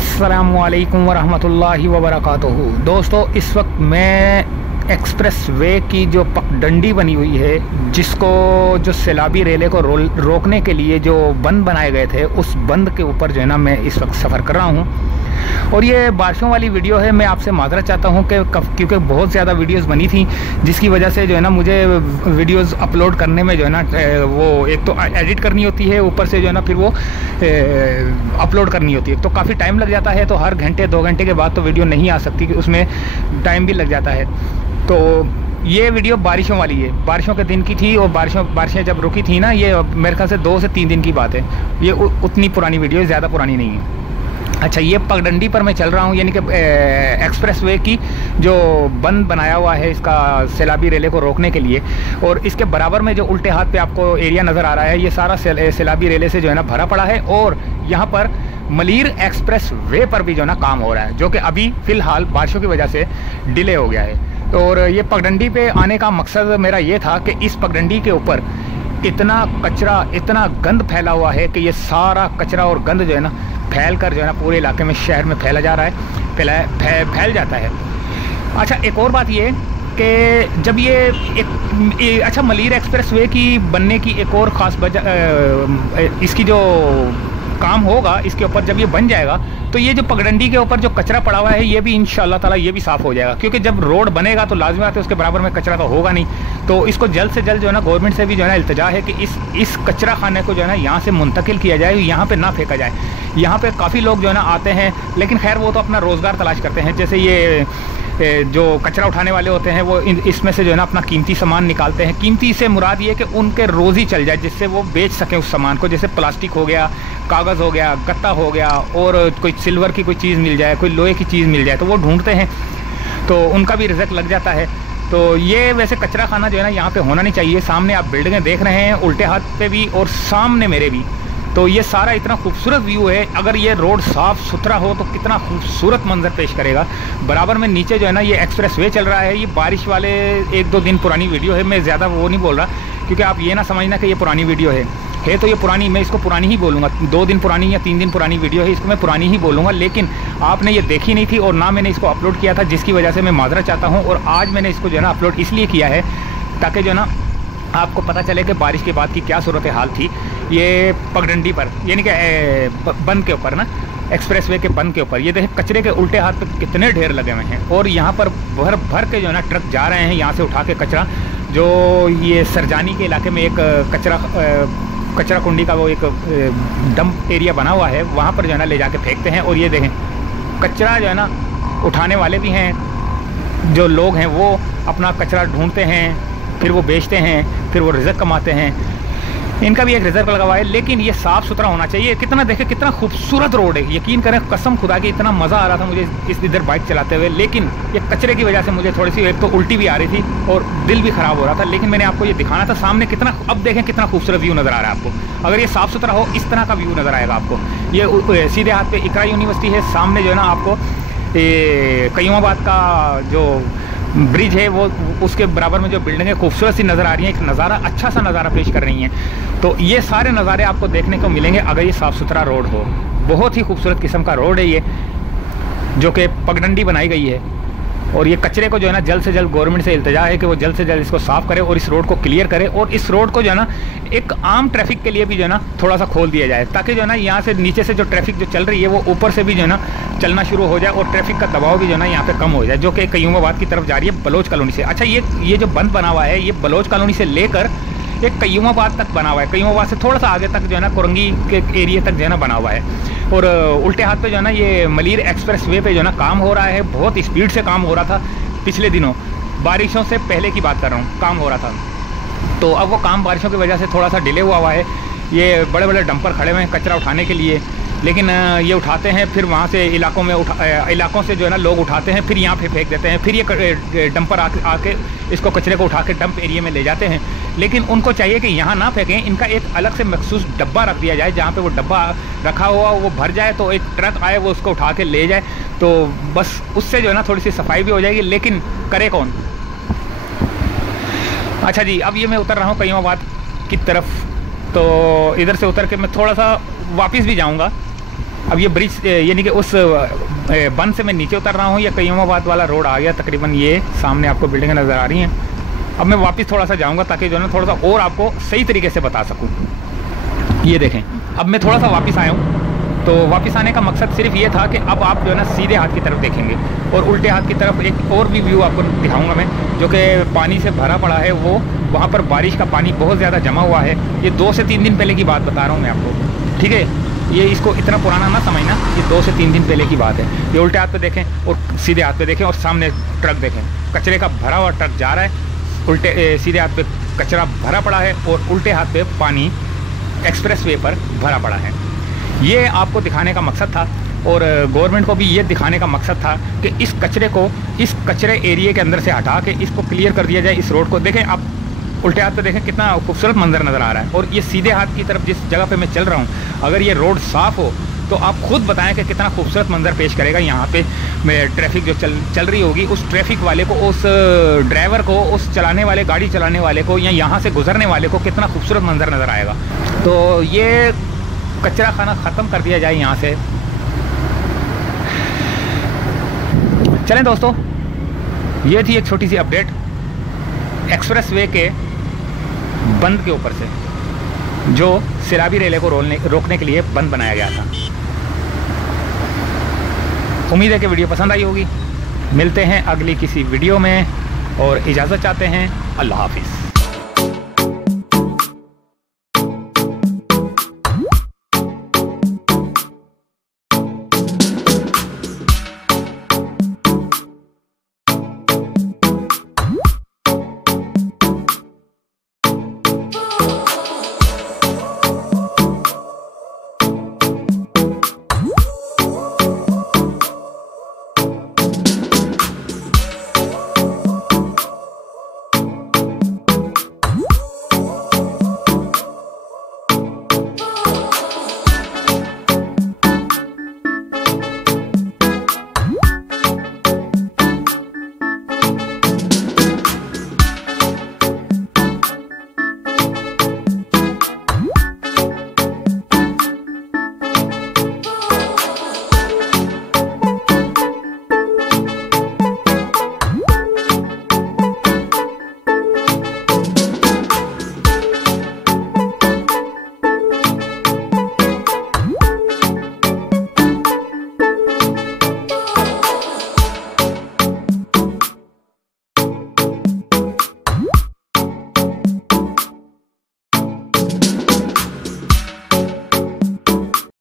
अस्सलामुअलैकुम वरहमतुल्लाहि वबरकातुहू। दोस्तों, इस वक्त मैं एक्सप्रेस वे की जो पगडंडी बनी हुई है, जिसको जो सैलाबी रेले को रोकने के लिए जो बंद बनाए गए थे, उस बंद के ऊपर जो है ना मैं इस वक्त सफ़र कर रहा हूँ। और ये बारिशों वाली वीडियो है। मैं आपसे माजरत चाहता हूँ कि क्योंकि बहुत ज़्यादा वीडियोस बनी थी, जिसकी वजह से जो है ना मुझे वीडियोस अपलोड करने में जो है ना वो एक तो एडिट करनी होती है, ऊपर से जो है ना फिर वो अपलोड करनी होती है, तो काफ़ी टाइम लग जाता है। तो हर घंटे 2 घंटे के बाद तो वीडियो नहीं आ सकती, कि उसमें टाइम भी लग जाता है। तो ये वीडियो बारिशों वाली है, बारिशों के दिन की थी। और बारिशें जब रुकी थी ना, ये मेरे ख्याल से 2 से 3 दिन की बात है। ये उतनी पुरानी वीडियो है, ज़्यादा पुरानी नहीं है। अच्छा, ये पगडंडी पर मैं चल रहा हूँ, यानी कि एक्सप्रेस वे की जो बंद बनाया हुआ है इसका सैलाबी रेले को रोकने के लिए। और इसके बराबर में जो उल्टे हाथ पे आपको एरिया नज़र आ रहा है, ये सारा सैलाबी रेले से जो है ना भरा पड़ा है। और यहाँ पर मलीर एक्सप्रेस वे पर भी जो है ना काम हो रहा है, जो कि अभी फ़िलहाल बारिशों की वजह से डिले हो गया है। और ये पगडंडी पे आने का मकसद मेरा ये था कि इस पगडंडी के ऊपर इतना कचरा, इतना गंद फैला हुआ है कि ये सारा कचरा और गंद जो है ना फैल कर जो है ना पूरे इलाके में, शहर में फैला जा रहा है, फैल जाता है। अच्छा, एक और बात ये कि जब ये अच्छा, मलीर एक्सप्रेस वे की बनने की एक और ख़ास वजह, इसकी जो काम होगा इसके ऊपर, जब ये बन जाएगा तो ये जो पगडंडी के ऊपर जो कचरा पड़ा हुआ है, ये भी इंशाअल्लाह ताला ये भी साफ़ हो जाएगा। क्योंकि जब रोड बनेगा तो लाजमी बात है उसके बराबर में कचरा तो होगा नहीं। तो इसको जल्द से जल्द जो है ना गवर्नमेंट से भी जो है ना इल्तिजा है कि इस कचरा खाने को जो है ना यहाँ से मुंतकिल किया जाए, यहाँ पे ना फेंका जाए। यहाँ पे काफ़ी लोग जो है ना आते हैं, लेकिन खैर वो तो अपना रोज़गार तलाश करते हैं। जैसे ये जो कचरा उठाने वाले होते हैं, वो इसमें से जो है ना अपना कीमती सामान निकालते हैं। कीमती से मुराद ये कि उनके रोज़ी चल जाए, जिससे वो बेच सकें उस सामान को। जैसे प्लास्टिक हो गया, कागज़ हो गया, गत्ता हो गया, और कोई सिल्वर की कोई चीज़ मिल जाए, कोई लोहे की चीज़ मिल जाए, तो वो ढूंढते हैं, तो उनका भी रिज़्क लग जाता है। तो ये वैसे कचरा खाना जो है ना यहाँ पे होना नहीं चाहिए। सामने आप बिल्डिंगें देख रहे हैं, उल्टे हाथ पे भी और सामने मेरे भी। तो ये सारा इतना खूबसूरत व्यू है। अगर ये रोड साफ़ सुथरा हो तो कितना खूबसूरत मंजर पेश करेगा। बराबर में नीचे जो है ना ये एक्सप्रेस वे चल रहा है। ये बारिश वाले 1-2 दिन पुरानी वीडियो है, मैं ज़्यादा वो नहीं बोल रहा, क्योंकि आप ये ना समझना कि ये पुरानी वीडियो है तो ये पुरानी, मैं इसको पुरानी ही बोलूँगा। 2 दिन पुरानी या 3 दिन पुरानी वीडियो है, इसको मैं पुरानी ही बोलूँगा। लेकिन आपने ये देखी नहीं थी और ना मैंने इसको अपलोड किया था, जिसकी वजह से मैं माजरत चाहता हूँ। और आज मैंने इसको जो है ना अपलोड इसलिए किया है ताकि जो है ना आपको पता चले कि बारिश के बाद की क्या सूरत हाल थी ये पगडंडी पर, यानी कि बंद के ऊपर ना, एक्सप्रेस वे के बंद के ऊपर। ये देखें कचरे के उल्टे हाथ पे कितने ढेर लगे हुए हैं। और यहाँ पर भर भर के जो है ना ट्रक जा रहे हैं यहाँ से उठा के कचरा। जो ये सरजानी के इलाके में एक कचरा कुंडी का वो एक डंप एरिया बना हुआ है, वहाँ पर जो है ना ले जाके फेंकते हैं। और ये देखें कचरा जो है ना उठाने वाले भी हैं, जो लोग हैं वो अपना कचरा ढूंढते हैं, फिर वो बेचते हैं, फिर वो रिज़्क कमाते हैं। इनका भी एक रिज़र्व लगा हुआ है, लेकिन ये साफ़ सुथरा होना चाहिए। कितना देखें कितना खूबसूरत रोड है, यकीन करें, कसम खुदा की इतना मज़ा आ रहा था मुझे इधर बाइक चलाते हुए। लेकिन ये कचरे की वजह से मुझे थोड़ी सी एक तो उल्टी भी आ रही थी और दिल भी ख़राब हो रहा था। लेकिन मैंने आपको ये दिखाना था सामने कितना, अब देखें कितना खूबसूरत व्यू नज़र आ रहा है आपको। अगर ये साफ़ सुथरा हो, इस तरह का व्यू नज़र आएगा आपको। ये सीधे हाथ पर इकरा यूनिवर्सिटी है, सामने जो है ना आपको कयूमाबाद का जो ब्रिज है, वो उसके बराबर में जो बिल्डिंगें खूबसूरत सी नज़र आ रही हैं, एक नज़ारा, अच्छा सा नज़ारा पेश कर रही हैं। तो ये सारे नज़ारे आपको देखने को मिलेंगे अगर ये साफ़ सुथरा रोड हो। बहुत ही खूबसूरत किस्म का रोड है ये, जो कि पगडंडी बनाई गई है। और ये कचरे को जो है ना जल्द से जल्द गवर्नमेंट से इल्तिजा है कि वो जल्द से जल्द इसको साफ़ करे और इस रोड को क्लियर करे। और इस रोड को जो है ना एक आम ट्रैफिक के लिए भी जो है ना थोड़ा सा खोल दिया जाए, ताकि जो है ना यहाँ से नीचे से जो ट्रैफिक जो चल रही है वो ऊपर से भी जो है ना चलना शुरू हो जाए, और ट्रैफिक का दबाव भी जो है ना यहाँ पे कम हो जाए, जो कि कयूमाबाद की तरफ जा रही है, बलोच कॉलोनी से। अच्छा, ये जो बंद बना हुआ है, ये बलोच कॉलोनी से लेकर एक कयूमाबाद तक बना हुआ है। कयूमाबाद से थोड़ा सा आगे तक जो है ना कुरंगी के एरिया तक जो है ना बना हुआ है। और उल्टे हाथ पे जो है ना ये मलीर एक्सप्रेस वे पे जो है ना काम हो रहा है। बहुत स्पीड से काम हो रहा था पिछले दिनों, बारिशों से पहले की बात कर रहा हूँ, काम हो रहा था। तो अब वो काम बारिशों की वजह से थोड़ा सा डिले हुआ है। ये बड़े बड़े डंपर खड़े हुए हैं कचरा उठाने के लिए, लेकिन ये उठाते हैं, फिर वहाँ से इलाकों से जो है ना लोग उठाते हैं, फिर यहाँ पे फेंक देते हैं। फिर ये डंपर आके इसको कचरे को उठा के डंप एरिया में ले जाते हैं। लेकिन उनको चाहिए कि यहाँ ना फेंकें, इनका एक अलग से मखसूस डब्बा रख दिया जाए, जहाँ पे वो डब्बा रखा हुआ वो भर जाए तो एक ट्रक आए वो उसको उठा के ले जाए। तो बस उससे जो है ना थोड़ी सी सफाई भी हो जाएगी। लेकिन करे कौन? अच्छा जी, अब ये मैं उतर रहा हूँ कयूमाबाद की तरफ। तो इधर से उतर के मैं थोड़ा सा वापस भी जाऊँगा, अब ये ब्रिज यानी कि उस बंद से मैं नीचे उतर रहा हूँ। ये कयूमाबाद वाला रोड आ गया तकरीबन, ये सामने आपको बिल्डिंगें नज़र आ रही हैं। अब मैं वापस थोड़ा सा जाऊँगा ताकि जो है ना थोड़ा सा और आपको सही तरीके से बता सकूँ। ये देखें, अब मैं थोड़ा सा वापस आया हूँ। तो वापस आने का मकसद सिर्फ ये था कि अब आप जो है ना सीधे हाथ की तरफ देखेंगे और उल्टे हाथ की तरफ एक और भी व्यू आपको दिखाऊंगा मैं, जो कि पानी से भरा पड़ा है। वो वहाँ पर बारिश का पानी बहुत ज़्यादा जमा हुआ है। ये 2 से 3 दिन पहले की बात बता रहा हूँ मैं आपको, ठीक है। ये इसको इतना पुराना ना समझना, ये 2 से 3 दिन पहले की बात है। ये उल्टे हाथ पे देखें और सीधे हाथ पे देखें और सामने ट्रक देखें, कचरे का भरा हुआ ट्रक जा रहा है। उल्टे सीधे हाथ पे कचरा भरा पड़ा है और उल्टे हाथ पे पानी एक्सप्रेस वे पर भरा पड़ा है। ये आपको दिखाने का मकसद था और गवर्नमेंट को भी ये दिखाने का मकसद था कि इस कचरे को इस कचरे एरिए के अंदर से हटा के इसको क्लियर कर दिया जाए। इस रोड को देखें आप, उल्टे हाथ पे देखें कितना खूबसूरत मंजर नज़र आ रहा है। और ये सीधे हाथ की तरफ जिस जगह पे मैं चल रहा हूँ, अगर ये रोड साफ़ हो तो आप खुद बताएं कि कितना खूबसूरत मंजर पेश करेगा। यहाँ पे ट्रैफिक जो चल रही होगी, उस ट्रैफिक वाले को, उस ड्राइवर को, उस चलाने वाले, गाड़ी चलाने वाले को या यहाँ से गुजरने वाले को कितना खूबसूरत मंजर नज़र आएगा। तो ये कचरा खाना ख़त्म कर दिया जाए यहाँ से। चलें दोस्तों, ये थी एक छोटी सी अपडेट एक्सप्रेस वे के बंद के ऊपर से, जो सैलाबी रेले को रोकने के लिए बंद बनाया गया था। उम्मीद है कि वीडियो पसंद आई होगी। मिलते हैं अगली किसी वीडियो में और इजाज़त चाहते हैं। अल्लाह हाफिज़।